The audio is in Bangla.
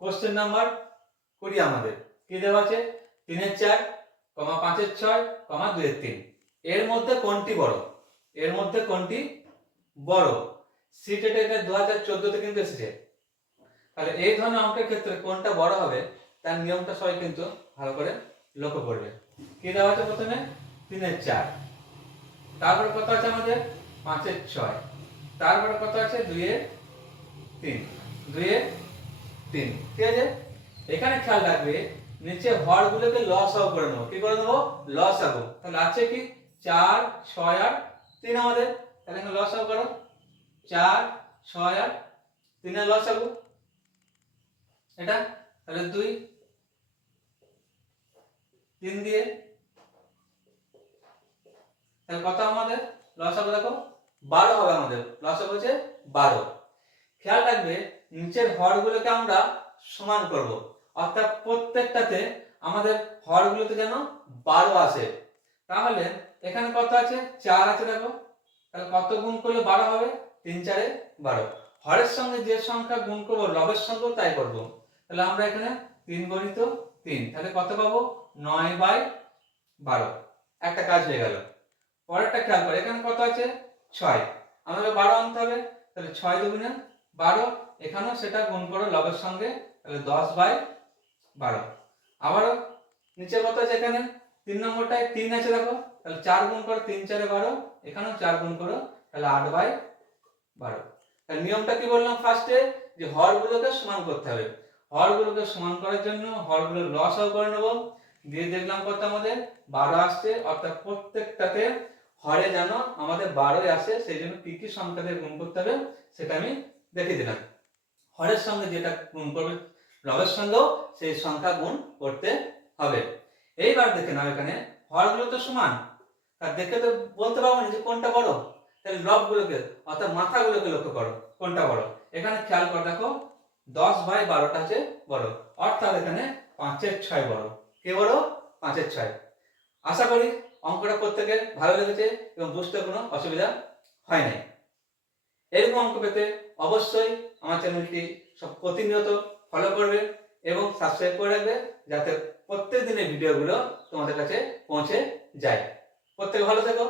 কোশ্চেন নাম্বার কুড়ি আমাদের। কি দেওয়া আছে? তিনের চার, কমা পাঁচের ছয়, কমা দুয়ের তিন। এর মধ্যে কোনটি বড়? এর মধ্যে কোনটি বড়? সিটেট এটা দু হাজার চোদ্দতে কিন্তু এসেছে। তাহলে এই ধরনের অঙ্কের ক্ষেত্রে কোনটা বড় হবে, তার নিয়মটা সবাই কিন্তু ভালো করে লক্ষ্য করবে। কি দেওয়া আছে প্রথমে? তিনের চার। তারপরে কত আছে আমাদের? পাঁচের ছয়। তারপরে কত আছে? দুইয়ের তিন। দুইয়ের তিন। ঠিক আছে? এখানে খেয়াল রাখবে, নিচে হরগুলোকে লস আউ করে নেব। কি করে নেব? আবো তাহলে আছে কি? চার, ছয় আর তিন আমাদের। তাহলে এখানে লস আউ করো। চার, ছয় আর লস আবো এটা? তাহলে দুই। তিন দিয়ে। তাহলে কত আমাদের? লস হবে দেখো, বারো হবে আমাদের। লস হবে হচ্ছে বারো। খেয়াল রাখবে নিচের হরগুলোকে আমরা সমান করব। অর্থাৎ প্রত্যেকটাতে আমাদের হরগুলোতে যেন বারো আসে। তাহলে এখানে কত আছে? চার আছে দেখো। তাহলে কত গুণ করলে বারো হবে? তিন চারে বারো। হরের সঙ্গে যে সংখ্যা গুণ করব লবের সঙ্গেও তাই করব। তাহলে আমরা এখানে তিন গণিত তিন। তাহলে কত পাবো? নয় বাই বারো। একটা কাজ হয়ে গেল। পরেরটা খেয়াল করো। এখানে কত আছে? ছয়। আমাদের বারো আনতে হবে। তাহলে ছয় দুগুণে বারো এখানেও সেটা গুণ করো লবের সঙ্গে, তাহলে দশ বাই বারো। আবারও নিচে কত আছে এখানে তিন নম্বরটায় তিন আছে দেখো, তাহলে চার গুণ করো তিন চারে বারো, এখানেও চার গুণ করো, তাহলে আট বাই বারো। তাহলে নিয়মটা কি বললাম ফার্স্টে যে হরগুলোকে সমান করতে হবে। হরগুলোকে সমান করার জন্য হরগুলো লস আউ করে নেব। দিয়ে দেখলাম কত আমাদের? বারো আসছে, অর্থাৎ প্রত্যেকটাতে হরে যেন আমাদের বারোই আসে, সেই জন্য কি কি সংখ্যা দিয়ে গুণ করতে হবে সেটা আমি দেখে দিলাম। হরের সঙ্গে যেটা গুণ করবে লবের সঙ্গেও সেই সংখ্যা গুণ করতে হবে। এইবার দেখে নাও এখানে, হরগুলো তো সমান। আর দেখে তো বলতে পারব না যে কোনটা বড়। তাহলে লবগুলোকে অর্থাৎ মাথাগুলোকে লক্ষ্য করো, কোনটা বড়? এখানে খেয়াল করে দেখো, দশ বাই বারোটা হচ্ছে বড়। অর্থাৎ এখানে পাঁচের ছয় বড়। কে বড়? পাঁচের ছয়। আশা করি অঙ্কটা প্রত্যেকে ভালো লেগেছে এবং বুঝতে কোনো অসুবিধা হয় নাই। এরকম অঙ্ক পেতে অবশ্যই আমার চ্যানেলটি সব প্রতিনিয়ত ফলো করবে এবং সাবস্ক্রাইব করে রাখবে যাতে প্রত্যেক দিনের ভিডিওগুলো তোমাদের কাছে পৌঁছে যায়। প্রত্যেকে ভালো থেকো।